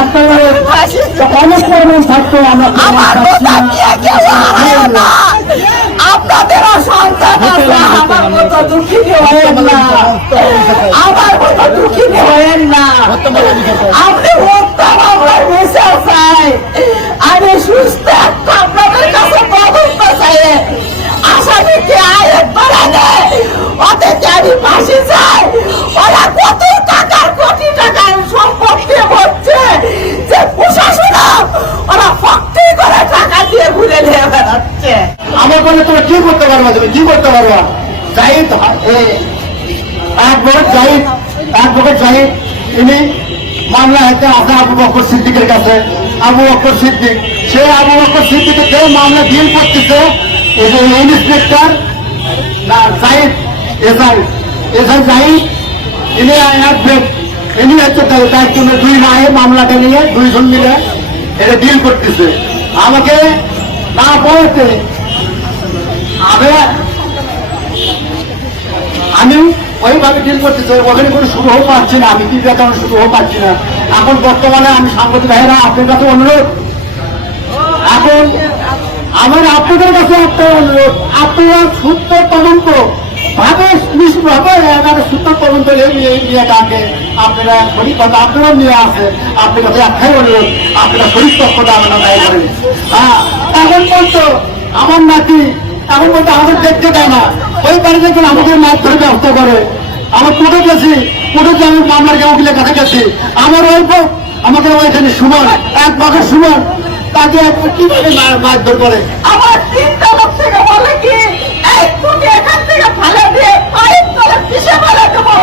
ডাক্তারের অনেক পরিমাণ থাকতো আপনাদের সন্তান আমার মতো দুঃখিনী হয়েন না, আমার মতো দুঃখিনী হয়েন না। আপনি হত্যা মামলায় বেঁচে চাই, আমি সুস্থ আপনাদের কাছে তদন্ত চাই, আসামিকে আয়ের বাড়ালে ওদেরকে আমি ফাঁসি চাই। ওরা কত টাকার কোটি টাকার সম্পত্তি হচ্ছে যে প্রশাসন ওরা ফক্তি করে টাকা দিয়ে ঘুরে নিয়ে বেড়াচ্ছে। আমার বলে তোমরা কি করতে পারবা, তুমি কি করতে পারবা? জাহিদ অ্যাডভোকেট জাহিদ ইনি মামলা হয়েছে আপনার আবু বকর সিদ্দিকের কাছে। আবু বকর সিদ্দিক, সে আবু বকর সিদ্দিকের যে মামলা ডিল করতেছে ইন্সপেক্টর জাহিদ এসআই জাহিদ, ইনি অ্যাডভোকেট, ইনি হচ্ছে দায়িত্ব দুই মায়ে মামলাটা নিয়ে দুইজন মিলে এটা ডিল করতেছে। আমাকে না বলতে আমি ওইভাবে ডিল করতেছি, ওখানে কোনো সুবিধাও পাচ্ছি না, আমি কি কারণে সুবিধাও পাচ্ছি না। এখন বর্তমানে আমি সাংবাদিক ভাইয়েরা আপনার কাছে অনুরোধ, এখন আমার আপনাদের কাছে একটা অনুরোধ, আপনারা সূত্র তদন্ত ভাবে নিশ্চিতভাবে সূত্র তদন্ত নিয়েটাকে আপনারা সঠিক কথা আপনারা নিয়ে আসে। আপনার কাছে একটাই অনুরোধ, আপনারা সঠিক তথ্যটা আপনারা দায়ী করেন। এখন পর্যন্ত আমার নাতি এখন বলতে আমাদের দেখতে দেয় না, ওই বাড়ি দেখবেন আমাদের মাছ ধরে ব্যবস্থা করে। আমার কোর্টে গেছি, কোর্টে যে আমি মামলার উকিলের কাছে গেছি, আমার ওই আমাদের ওইখানে সুমন এক বছর সুমন তাকে কিভাবে মারধর করে। আমার 3টা লোক থেকে বলে কি এই তুমি এখান থেকে ফেলে দিয়ে পাইপ করে পিছে ফেলে দেবো,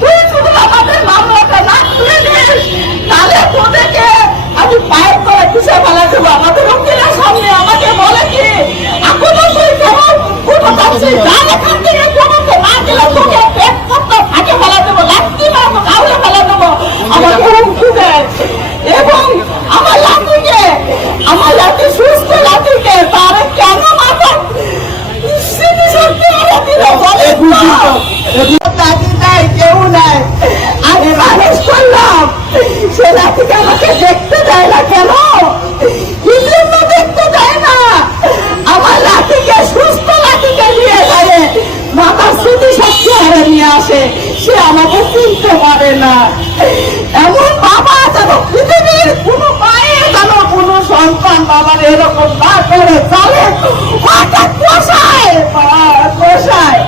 তুই শুধু আমাদের মামলাটা না তুলে দিস তাহলে তোদেরকে আমি পাইপ করে পিছে ফেলে দেবো। আমাদের উকিলের সামনে আমাকে বলে কি এখনো তুই কেমন কোনো পাচ্ছি যার এখান থেকে তোমাকে না দিলে তোকে পেট করতে ফাঁকে ফেলে দেবো, লাঠি মারবো, কাউলে ফেলে দেবো, আমাকে হুমকি দেয়। এবং আমার লাঠিকে, আমার লাঠি সুস্থ লাঠিকে তারা কেন মাথা স্মৃতিশক্তি আরো দিল বলে লাঠি নাই, কেউ নাই, আমি মানুষ করলাম, সে লাঠিকে আমাকে দেখতে দেয় না কেন? কি জন্য দেখতে দেয় না? আমার লাঠিকে সুস্থ লাঠিকে নিয়ে যায় মাথার স্মৃতিশক্তি আরো নিয়ে আসে, সে আমাকে চিনতে পারে না। এমন বাবা যেন পৃথিবীর কোনো মায়ের যেন কোনো সন্তান বাবার এরকম না করে চলে, পোষায় পোষায়।